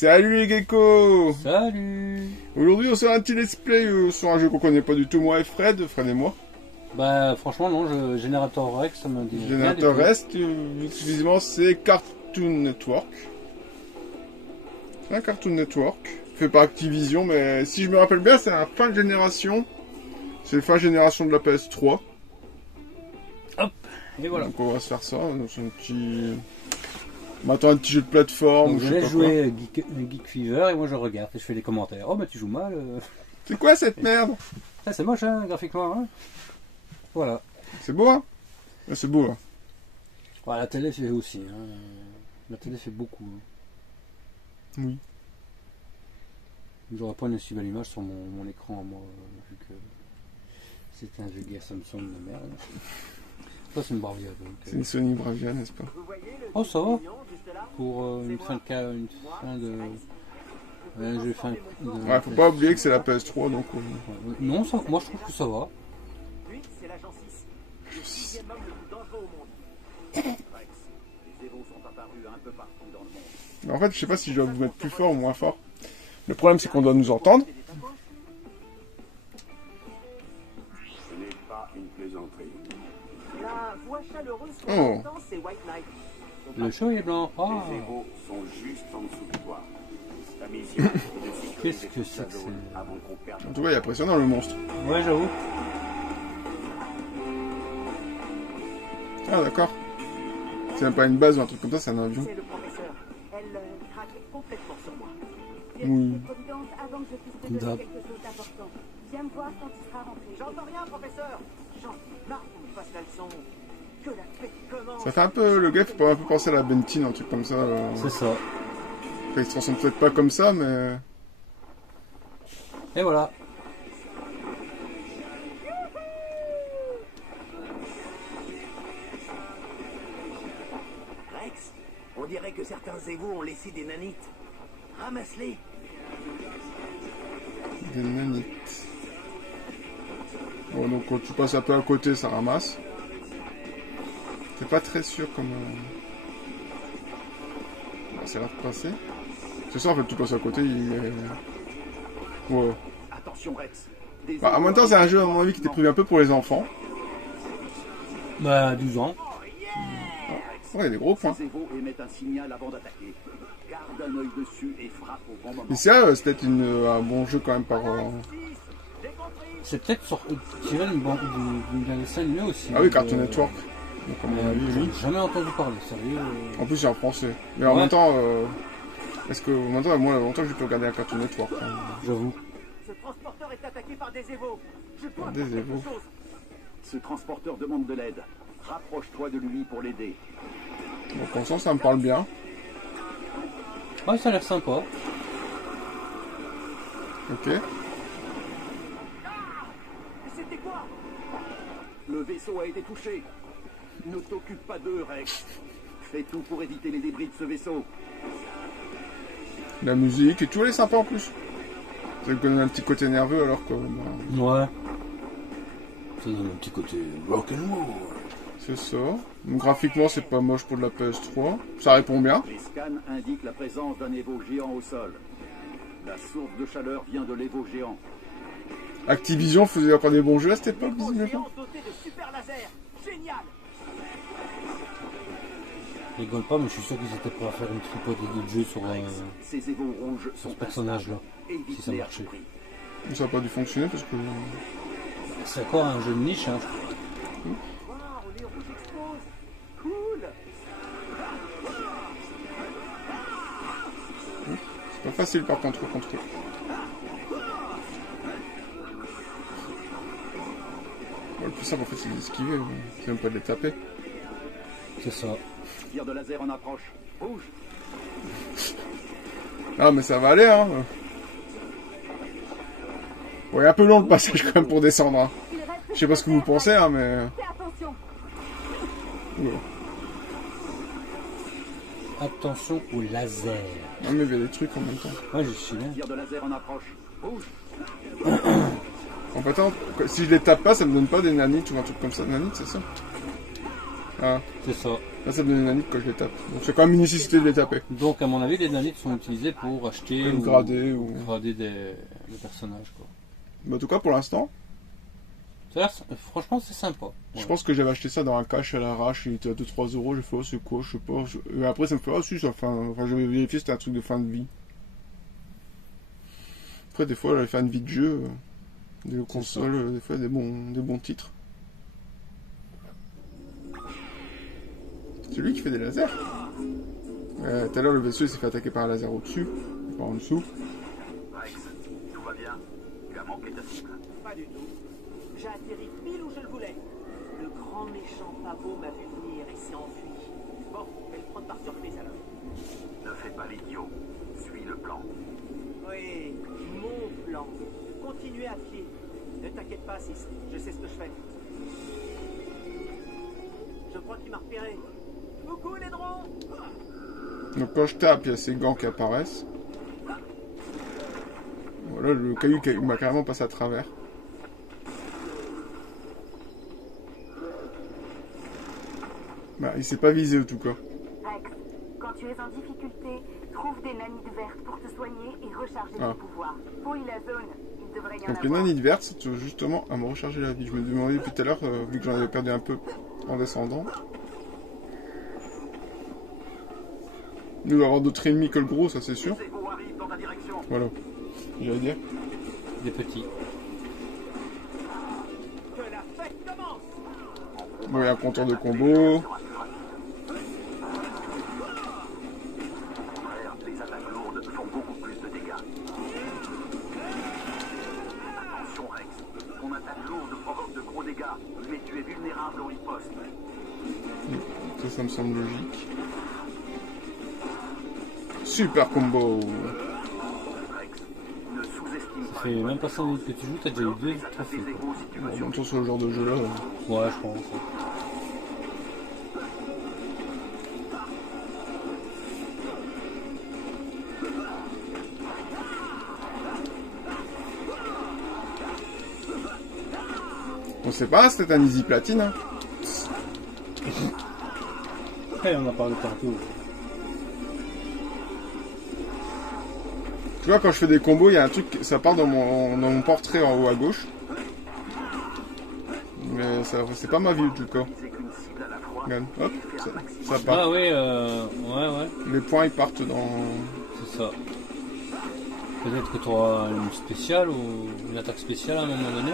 Salut les geckos. Salut. Aujourd'hui on se fait un petit let's play sur un jeu qu'on connaît pas du tout, moi et Fred et moi. Bah franchement non, Générateur Rex ça me dit rien Générateur du tout. Rest, visiblement c'est Cartoon Network. C'est un Cartoon Network, fait par Activision, mais si je me rappelle bien c'est la fin de génération. C'est la fin de génération de la PS3. Hop, et voilà. Donc on va se faire ça, donc c'est un petit... Maintenant un petit jeu de plateforme. Donc, je laisse jouer Geek Fever et moi je regarde et je fais les commentaires. Oh bah tu joues mal. C'est quoi cette merde? Ça c'est moche hein, graphiquement. Hein, voilà. C'est beau hein? Ouais, c'est beau hein. Ouais, la télé fait aussi. Hein. La télé fait beaucoup. Hein. Oui. J'aurais pas une si belle image sur mon écran moi, vu que c'est un jeu guerre Samsung de merde. Ça c'est une Bravia donc. C'est une Sony Bravia, n'est-ce pas? Oh ça va. Pour une fin de jeu fin de... Ouais, faut pas oublier que c'est la PS3 donc. Non, ça, moi je trouve que ça va. Lui, c'est l'agent 6. Le sixième homme le plus dangereux au monde. Rex, les Evos sont apparus un peu partout dans le monde. En fait, je sais pas si je dois vous mettre plus fort ou moins fort. Le problème, c'est qu'on doit nous entendre. Ce n'est pas une plaisanterie. La voix chaleureuse qu'on Oh. entend, c'est White Knight. Le show est blanc. Ah, Les Evos sont juste en dessous de toi. Ta mission est de sécuriser qu'est-ce que toute c'est la que zone c'est? avant qu'on perde. En tout cas, il est impressionnant le monstre. ouais, j'avoue. Ah, d'accord. C'est même pas une base ou un truc comme ça, c'est un avion. C'est le professeur. Elle craque complètement sur moi. Oui. Providence, avant que je puisse te donner D'ab. quelque chose d'important. Viens me voir quand tu seras rentré. J'entends rien, professeur. J'en ai marre qu'on me fasse la leçon. Que la fête commence. Ça fait un peu, le gars fait un peu penser à la Bentine, un truc comme ça. C'est ça. Enfin, il se transforme peut-être pas comme ça, mais... Et voilà. Rex, on dirait que certains Evos ont laissé des nanites. Ramasse-les. Des nanites. Bon, donc quand tu passes un peu à côté, ça ramasse. C'est pas très sûr comme... Ça a l'air de passer. C'est ça, en fait, tu passes à côté, il est... Ouais. Attention, Rex. Des Bah, en Evos même temps, c'est un jeu, à mon avis, qui était prévu un peu pour les enfants. Bah, 12 ans. Ouais, il y a des gros points. Ces Evos émettent un signal avant d'attaquer. Garde un œil dessus et frappe au bon moment. Mais ça, c'est peut-être un bon jeu quand même par... C'est peut-être tiré d'une dessin animé aussi. Ah oui, Cartoon Network. Donc, à mon avis, J'en oui. ai jamais entendu parler, sérieux. En plus, c'est en français. Mais en Ouais. même temps, est-ce que en même temps, moi, longtemps que je peux regarder un Cartoon Network. Hein. J'avoue. Ce transporteur est attaqué par des Evos. Je dois Des faire quelque Evos. chose. Ce transporteur demande de l'aide. Rapproche-toi de lui pour l'aider. Donc, en sens, ça me parle bien. Ouais, ça a l'air sympa. Ok. C'était quoi? Le vaisseau a été touché. Ne t'occupe pas d'eux, Rex. Fais tout pour éviter les débris de ce vaisseau. La musique et tout, elle est sympa en plus. Ça lui donne un petit côté nerveux alors que... bah, Ouais. Ça donne un petit côté rock'n'roll. c'est ça. Donc, graphiquement, c'est pas moche pour de la PS3. Ça répond bien. Les scans indiquent la présence d'un Evo géant au sol. La source de chaleur vient de l'Evo géant. Activision faisait encore des bons jeux à cette époque, Evo visiblement. géant doté de super laser. Génial. Je rigole pas, mais je suis sûr qu'ils étaient prêts à faire une tripode de jeu sur Ces Evos rouges ce sont personnage-là. instables. si ça Évite-les à marchait. tout prix. Ça n'a pas dû fonctionner parce que... C'est encore un jeu de niche, hein. Waouh, les rouges explosent. Cool. C'est pas facile par contre à contrôler. Bon, le plus simple en fait c'est d'esquiver, c'est même pas de les taper. C'est ça. Tir de laser en approche. Rouge. Ah mais ça va aller hein. Bon, il est un peu long le passage quand même pour descendre. Hein. Il reste Je sais pas ce que vous pensez hein mais... Fais attention. Ouais. Attention au laser. Ah mais il y a des trucs en même temps. Ouais, je suis bien. Tir de laser en approche. Rouge. En fait, hein, si je les tape pas, ça me donne pas des nanites ou un truc comme ça. Nanites, c'est ça? Ah, C'est ça. là ça me donne une nanites quand je les tape. Donc c'est quand même une nécessité de les taper. Donc à mon avis, les nanites sont utilisés pour acheter Ou grader ou... grader des personnages, quoi. Mais en tout cas pour l'instant, Ça a l'air- franchement, c'est sympa. je Ouais. pense que j'avais acheté ça dans un cash à l'arrache, il était à 2-3 euros, j'ai fait oh c'est quoi, je sais pas. Et après ça me fait ah si ça fin. Enfin j'avais vérifié c'était un truc de fin de vie. Après des fois la fin de vie de jeu, des consoles, des fois des bons titres. C'est lui qui fait des lasers. Tout à l'heure le vaisseau il s'est fait attaquer par un laser au-dessus, pas en dessous. Rex, tout va bien? Tu as manqué ta cible. Pas du tout. J'ai atterri pile où je le voulais. Le grand méchant pavot m'a vu venir et s'est enfui. Bon, je vais le prendre par surprise alors. Ne fais pas l'idiot. Suis le plan. Oui, mon plan. Continuez à pied. Ne t'inquiète pas, Sis. Je sais ce que je fais. Je crois qu'il m'a repéré. Coucou les drôles. Donc quand je tape, il y a ces gants qui apparaissent. Voilà, le caillou qui m'a carrément passé à travers. Bah, il s'est pas visé en tout cas. Rex, quand tu es en difficulté, trouve des nanites vertes pour te soigner et recharger Ah. tes pouvoirs. Fouille la zone, il devrait y en Donc les avoir. nanites vertes, c'est justement à me recharger la vie. Je me demandais depuis tout à l'heure, vu que j'en avais perdu un peu en descendant. Nous, il va y avoir d'autres ennemis que le gros, ça c'est sûr. C'est beau arrive dans ta direction. Voilà, j'allais dire. Des petits. Que la fête commence. Bon, il y a un compteur de combo. Les attaques lourdes font beaucoup plus de dégâts. Attention Rex, ton attaque lourde provoque de gros dégâts, mais tu es vulnérable au riposte. Ça me semble logique. Super combo. Rex, ne sous-estime Ça pas fait même pas 5 minutes que tu joues, t'as déjà eu 2 les attaques trophées, des quoi. égaux si tu veux En même survivre. temps, sur le genre de jeu là. Ouais, je pense. Ouais. On sait pas, c'était un easy platine. Hein. Ouais, on en parlé tantôt. Tu vois, quand je fais des combos, il y a un truc, ça part dans mon portrait en haut à gauche. Mais ça, c'est pas ma vie en tout cas. C'est qu'une cible à la fois. Regarde, hop, ça part. Ah oui, ouais, Les points ils partent dans. c'est ça. Peut-être que tu auras une spéciale ou une attaque spéciale à un moment donné.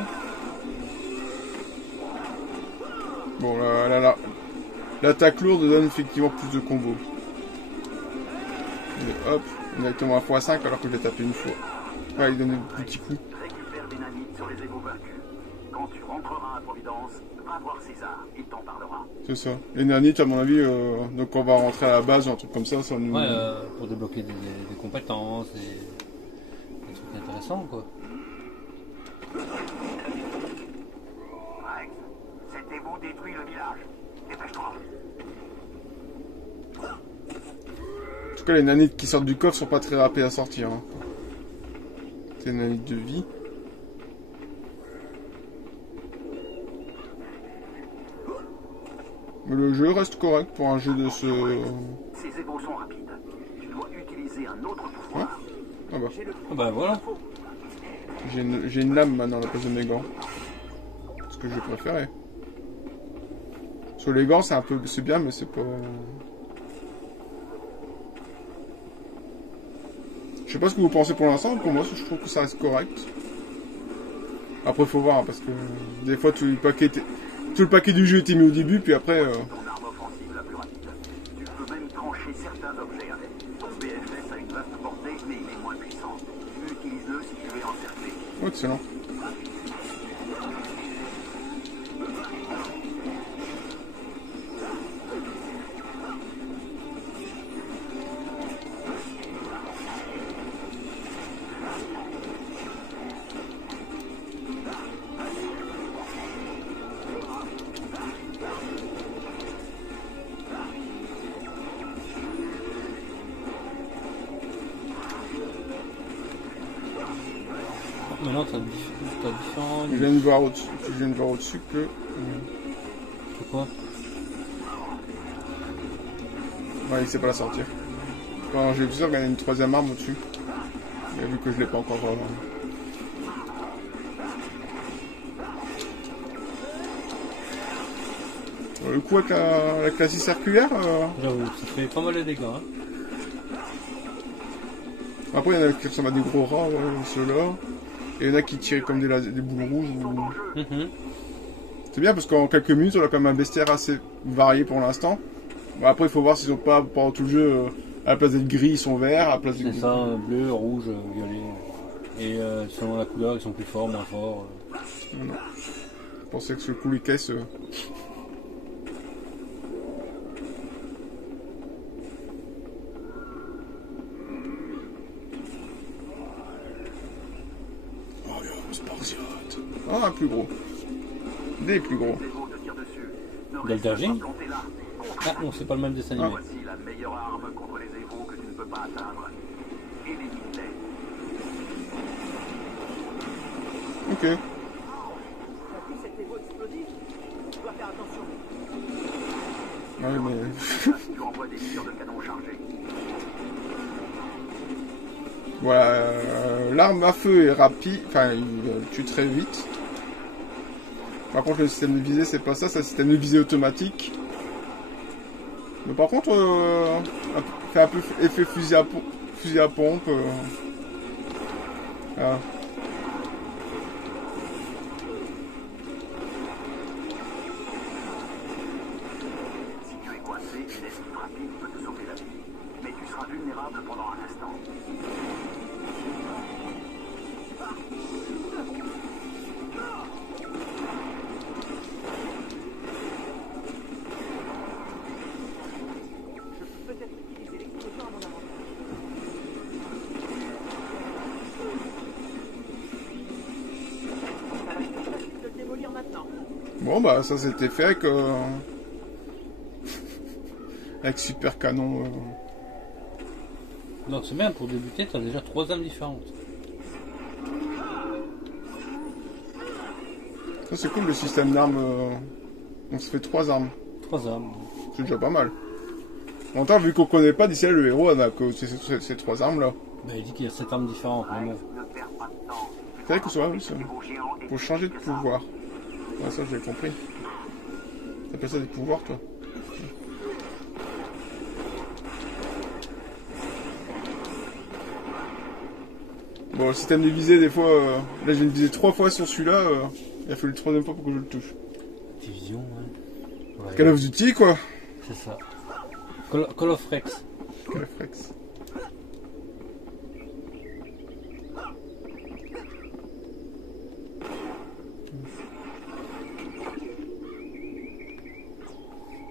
Bon, là. L'attaque lourde donne effectivement plus de combos. Et hop, directement à x5 alors que je l'ai tapé une fois. Ah, il donne des petits coups. Récupère des nanites sur les égaux vaincus. Quand tu rentreras à Providence, va voir César, il t'en parlera. C'est ça. Les nanites, à mon avis, donc on va rentrer à la base ou un truc comme ça nous. Ouais, pour débloquer des compétences, des trucs intéressants, quoi. Rex, cet égo détruit le village. Dépêche-toi. En tout cas, les nanites qui sortent du coffre sont pas très rapides à sortir. Hein. C'est des nanites de vie. Mais le jeu reste correct pour un jeu de ce... Ces égaux sont rapides. Tu dois utiliser un autre pouvoir. Ah bah, Ah bah voilà. j'ai une lame maintenant à la place de mes gants. Ce que je préférais. Sur les gants, c'est bien, mais c'est pas... Je sais pas ce que vous pensez pour l'instant, pour moi je trouve que ça reste correct. Après faut voir, hein, parce que des fois tout le paquet du jeu était mis au début, puis après... Ton arme offensive la plus rapide. Tu peux même trancher certains objets avec. Ton BFS a une vaste portée, mais il est moins puissant. Utilise-le si tu es encerclé. Oh, excellent. Maintenant, t'as différents... Je viens de voir au-dessus que... C'est quoi? Ouais, il sait pas la sortir. Quand j'ai vu ça, il y a une troisième arme au-dessus. Mais vu que je l'ai pas encore... Le coup avec la classe circulaire... J'avoue, ça fait pas mal de dégâts. Hein. Après, il y en a qui ressemblent à des gros rats, ceux-là. Et il y en a qui tirent comme des boules rouges. Ou... C'est bien parce qu'en quelques minutes, on a quand même un bestiaire assez varié pour l'instant. Bon, après, il faut voir s'ils ont pas, pendant tout le jeu, à la place d'être gris, ils sont verts. À la place C'est ça, bleu, rouge, violet. Et selon la couleur, ils sont plus forts, moins forts. Non. Je pensais que ce coup, les caisses... Ah, un plus gros. Des plus gros. Delta G. Ah non, c'est pas le même dessin animé. Voici la meilleure arme contre les évos que tu ne peux pas atteindre. Élimine-les. Ok. T'as vu cet évo explosif? Tu dois faire attention. Ouais, mais... Tu envoies des tirs de canon chargés. Voilà, l'arme à feu est rapide, enfin il tue très vite. Par contre le système de visée c'est pas ça, c'est un système de visée automatique. Mais par contre, fait un peu effet fusil à pompe. Voilà. Si tu es coincé, une esquive rapide peut te sauver la vie. Mais tu seras vulnérable pendant un instant. Bon bah ça c'était fait avec, avec super canon. Donc c'est bien, pour débuter, t'as déjà 3 armes différentes. Ça c'est cool le système d'armes. On se fait 3 armes. 3 armes. C'est déjà pas mal. En même temps, vu qu'on connaît pas d'ici là le héros, on a que ces 3 armes là. Bah, il dit qu'il y a 7 armes différentes, mais bon. Ne perds pas de temps. C'est vrai que ça, oui, ça. Évos géants et Pour changer de pouvoir. Ouais, ça j'ai compris. T'appelles ça des pouvoirs toi? Bon, le système de visée, des fois, là j'ai visé 3 fois sur celui-là, il a fallu le 3e fois pour que je le touche. Division, ouais. Ouais. Call of Duty quoi. C'est ça. Call of Rex. Call of Rex.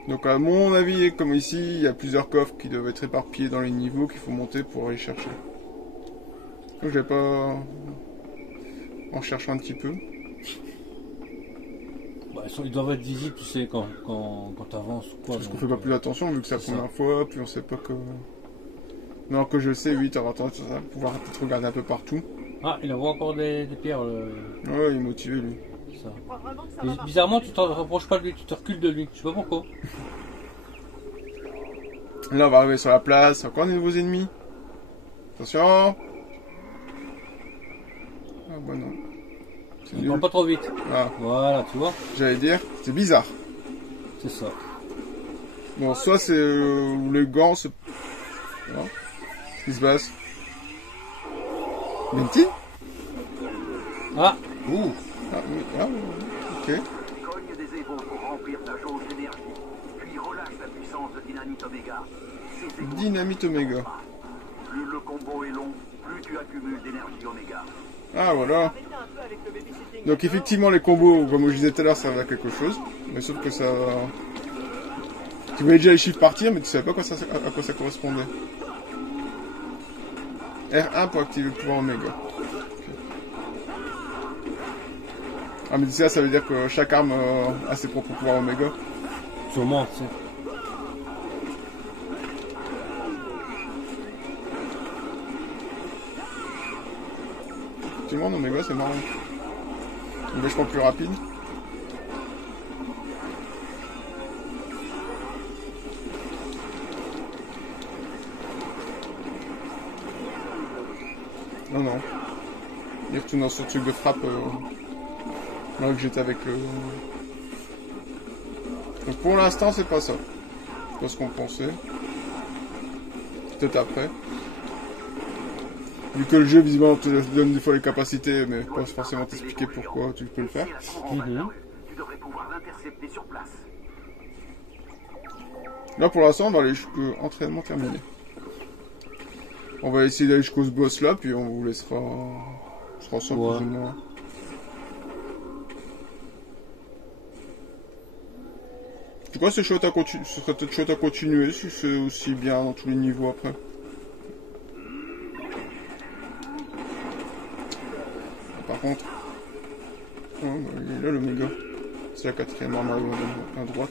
Donc à mon avis, comme ici, il y a plusieurs coffres qui doivent être éparpillés dans les niveaux qu'il faut monter pour aller chercher. Donc je vais pas en cherchant un petit peu. Bah, ils doivent être visibles, tu sais, quand t'avances ou quoi. Parce qu'on fait pas plus attention vu que c'est la première fois, puis on sait pas que... Non, que je sais, oui, t'auras tendance à pouvoir peut-être regarder un peu partout. Ah, il envoie encore des pierres. Ouais, il est motivé lui. Ça. Tu crois vraiment que ça Et va marcher? bizarrement, tu t'en rapproches pas de lui, tu te recules de lui. Je sais pas pourquoi. Là, on va arriver sur la place. Encore des nouveaux ennemis. Attention. Ah bah non. C'est Il prend nul. pas trop vite. Ah, Voilà, tu vois. j'allais dire, c'est bizarre. C'est ça. Bon, soit c'est les gants, c'est... Non. Qu'est-ce qui se passe? Menti? Ah, ouh. Ah, oui. Ah, ok. cogne des évos pour remplir ta jauge d'énergie. Puis relâche la puissance de Dynamite Omega. Ces évos Dynamite Omega. Plus le combo est long, plus tu accumules d'énergie Omega. Ah, voilà. Arrêtez un peu avec le babysitting, Donc d'accord? effectivement, les combos, comme je disais tout à l'heure, ça va à quelque chose. Mais sauf que ça... Tu voyais déjà les chiffres partir, mais tu savais pas à quoi ça correspondait. R1 pour activer le pouvoir Oméga. Ok. Ah mais ça veut dire que chaque arme a ses propres pouvoirs Oméga. Sûrement, tu sais. Tout le monde Oméga, c'est marrant. Il est vachement plus rapide. Non, non. Il retourne dans ce truc de frappe. Là que j'étais avec le... Donc pour l'instant, c'est pas ça. C'est pas ce qu'on pensait. Peut-être après. Vu que le jeu, visiblement, te donne des fois les capacités, mais pas forcément t'expliquer pourquoi tu peux le faire. Si la trompe apparue, tu devrais pouvoir l'intercepter sur place. Là, pour l'instant, on va aller jusqu'au entraînement terminé. On va essayer d'aller jusqu'au boss là, puis on vous laissera... On sera ensemble Ouais. plus ou moins. En tout cas, c'est chouette à continuer. Ce serait peut-être chouette à continuer si c'est aussi bien dans tous les niveaux après. Par contre... Oh, bah, il est là le méga. C'est la 4ème arme à droite.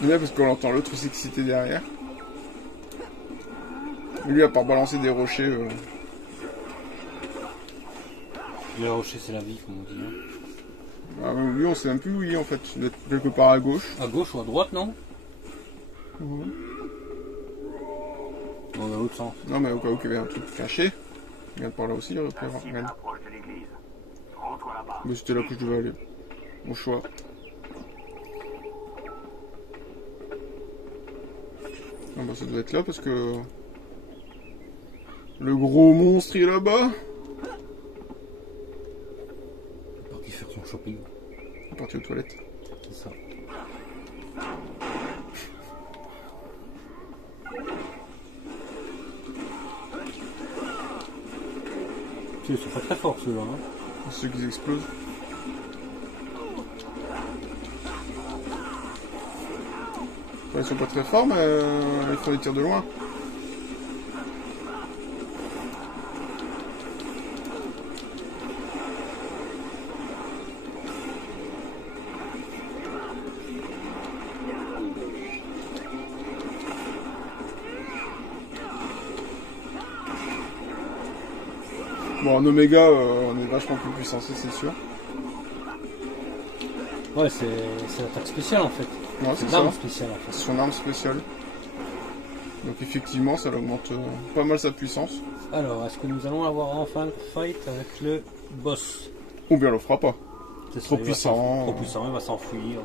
C'est bien parce qu'on entend l'autre s'exciter derrière. Et lui, à part balancer des rochers... Les rochers, c'est la vie, comme on dit. Hein. Ah, lui, on sait même plus où il est en fait. Il doit être quelque part à gauche. À gauche ou à droite, non? Non, dans l'autre sens. Non, mais au cas où il y avait un truc caché. Regarde par là aussi, il aurait pu y avoir. Si Regarde. t'approches de l'église, rends-toi là-bas. Mais c'était là que je devais aller. Au choix. Ah bah ça doit être là parce que... Le gros monstre il est là-bas. Il est parti faire son shopping. Il est parti aux toilettes. C'est ça. Ils sont pas très forts ceux-là. Hein. C'est ceux qui explosent. Enfin, ils sont pas très forts mais ils font des tirs de loin. Bon, en Oméga, on est vachement plus puissant, ça, c'est sûr. Ouais, c'est l'attaque spéciale en fait. Ouais, C'est c'est l'arme ça. spéciale en C'est fait. son arme spéciale. Donc effectivement, ça augmente pas mal sa puissance. Alors, est-ce que nous allons avoir enfin le fight avec le boss? Ou bien on le fera pas. C'est Trop ça, il va puissant. Trop puissant, il va s'enfuir.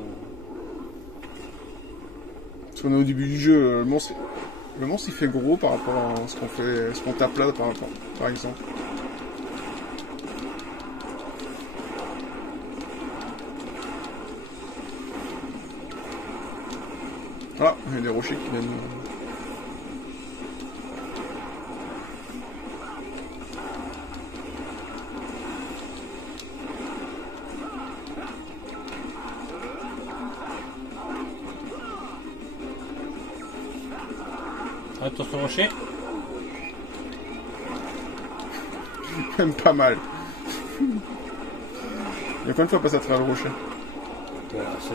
Parce qu'on est au début du jeu, le monstre il fait gros par rapport à ce qu'on fait, ce qu'on tape là par exemple. Ah, il y a des rochers qui viennent. Attention rocher. Même pas mal. Il y a combien de fois passer à travers le rocher? Voilà, c'est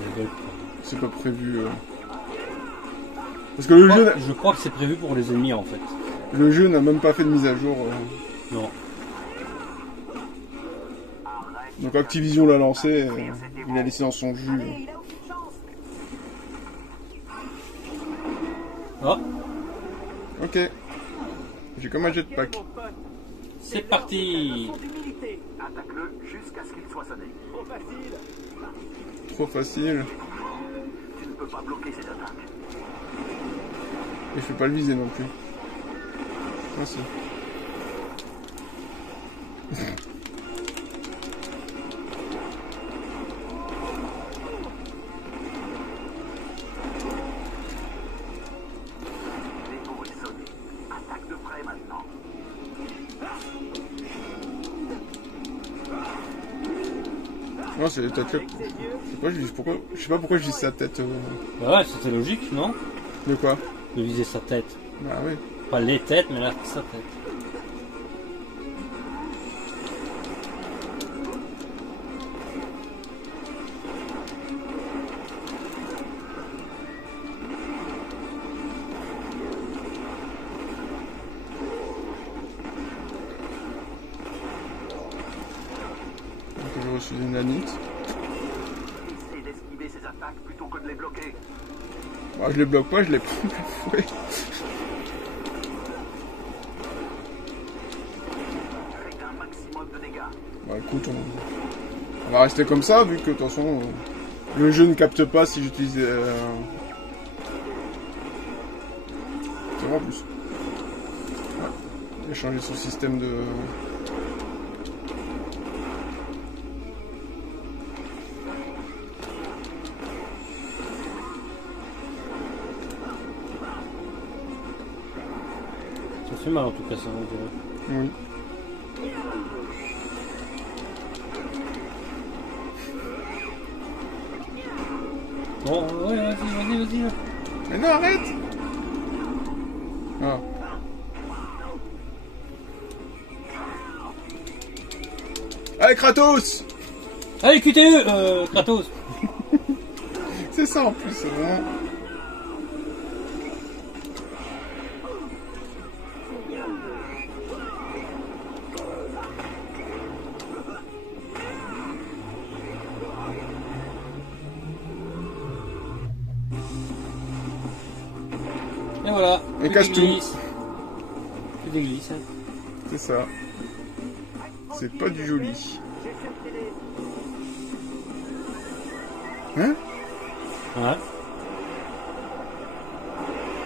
les bugs. C'est pas prévu. Parce que le jeu, Je crois que c'est prévu pour les ennemis en fait. le jeu n'a même pas fait de mise à jour. Non. Donc Activision l'a lancé, il a laissé dans son jus. Allez, il a aucune chance. Oh, Ok. J'ai comme un jetpack. Mon pote, c'est parti. leçon d'humilité. Attaque-le jusqu'à ce qu'il soit sonné. Trop facile. Trop facile. Tu ne peux pas bloquer cette attaque. Et je peux pas le viser non plus. Ah si. L'étau est sonné. Attaque de près maintenant. Non, c'est ta tête. Je sais pas pourquoi je dis sa tête. Bah ouais, c'était logique, non? De quoi? De viser sa tête. Bah oui. Pas les têtes, mais là, sa tête. utiliser une nanite. Essaie d'esquiver ces attaques plutôt que de les bloquer. Bah, je les bloque pas, je les prends plein fouet. Faites un maximum de dégâts. Bah écoute, on va rester comme ça, vu que de toute façon, le jeu ne capte pas si j'utilise... C'est vrai en plus. Ouais. Il a changé son système de... Ça fait mal en tout cas, ça, on dirait. Oui. Bon, ouais, vas-y. Mais non, arrête! Ah. Allez, Kratos! Allez, QTE, Kratos. C'est ça en plus, c'est vraiment... Et voilà. Et cache tout. Tu déglisses. C'est ça. C'est pas du joli. Hein? Ouais.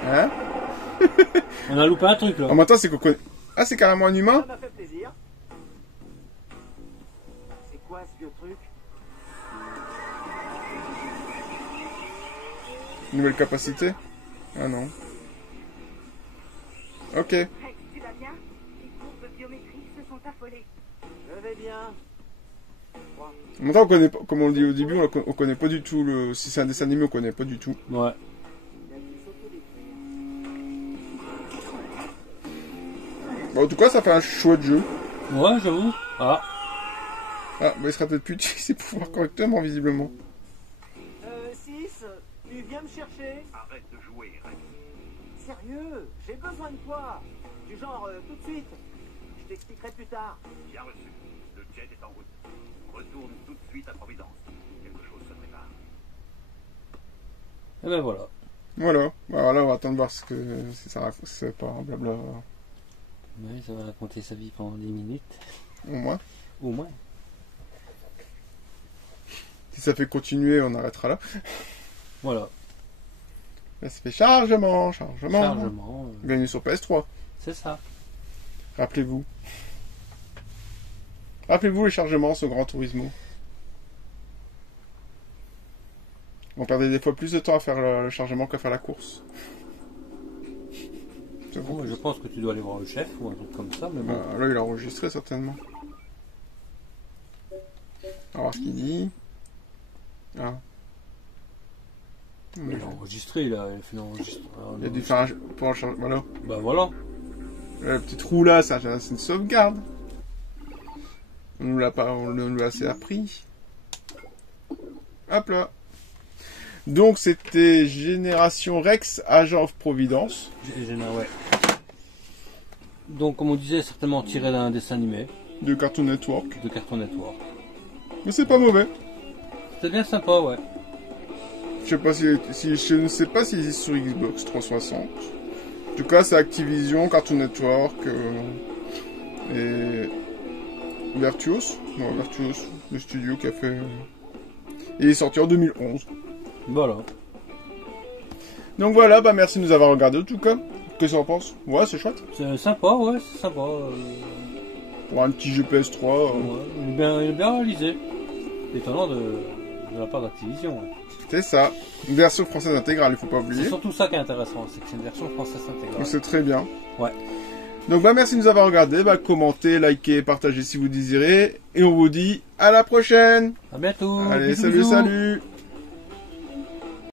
Hein? On a loupé un truc là. En même temps, c'est qu'on connaît... Ah, c'est carrément un humain? Ça m'a fait plaisir. C'est quoi ce vieux truc? Nouvelle capacité? Ah non. Ok. Rex, tu vas bien? Les courbes biométriques se sont affolées. Je vais bien. En même temps, on connaît pas, comme on le dit au début, on connaît pas du tout le... Si c'est un dessin animé, on connaît pas du tout. Ouais. Il a dû s'auto-détruire. Bon, en tout cas, ça fait un chouette jeu. Ouais, j'avoue. Ah. Ah, bah il sera peut-être plus utilisé ses pouvoirs correctement, visiblement. 6, tu viens me chercher? Arrête de jouer, Rex. Sérieux? J'ai besoin de toi. Du genre, tout de suite. Je t'expliquerai plus tard. Bien reçu. Le jet est en route. Retourne tout de suite à Providence. Quelque chose se prépare. Et ben voilà. Voilà. Bah, là, on va attendre voir ce que... si ça raconte, c'est pas blabla. Ouais, ça va raconter sa vie pendant 10 minutes. Au moins. Au moins. Si ça fait continuer, on arrêtera là. Voilà. Là, ça fait chargement. Chargement. Bienvenue sur PS3. C'est ça. Rappelez-vous. Rappelez-vous les chargements sur Gran Turismo. On perdait des fois plus de temps à faire le chargement qu'à faire la course. C'est Bon, bon. je pense que tu dois aller voir le chef ou un truc comme ça, mais bon. Là, il a enregistré certainement. On va voir ce qu'il dit. Ah. Il a enregistré, il a fait l'enregistrement. Il a dû faire un... pour un charge... Voilà. Bah voilà. La petite roue là, c'est une sauvegarde. On nous l'a pas, on nous l'a assez appris. Hop là. Donc c'était Génération Rex, Agent of Providence. Ouais. Donc comme on disait, certainement tiré d'un dessin animé De Cartoon Network. de Cartoon Network. Mais c'est pas mauvais. C'était bien sympa, ouais. Je ne sais pas s'il existe sur Xbox 360. En tout cas, c'est Activision, Cartoon Network et Virtuos. Non, Virtuos, le studio qui a fait. Il est sorti en 2011. Voilà. Donc voilà, bah merci de nous avoir regardé en tout cas. Qu'est-ce que tu en penses? Ouais, c'est chouette. C'est sympa, ouais, c'est sympa. Pour un petit jeu PS3. Ouais, il est bien réalisé. Étonnant de la part d'Activision. Ouais. C'est ça. Une version française intégrale, il faut pas C'est oublier. surtout ça qui est intéressant, c'est que c'est une version française Donc intégrale. c'est très bien. Ouais. Donc bah merci de nous avoir regardé. Bah commentez, likez, partagez si vous désirez. Et on vous dit à la prochaine. À bientôt. Allez, Bisous, salut, bisous. salut.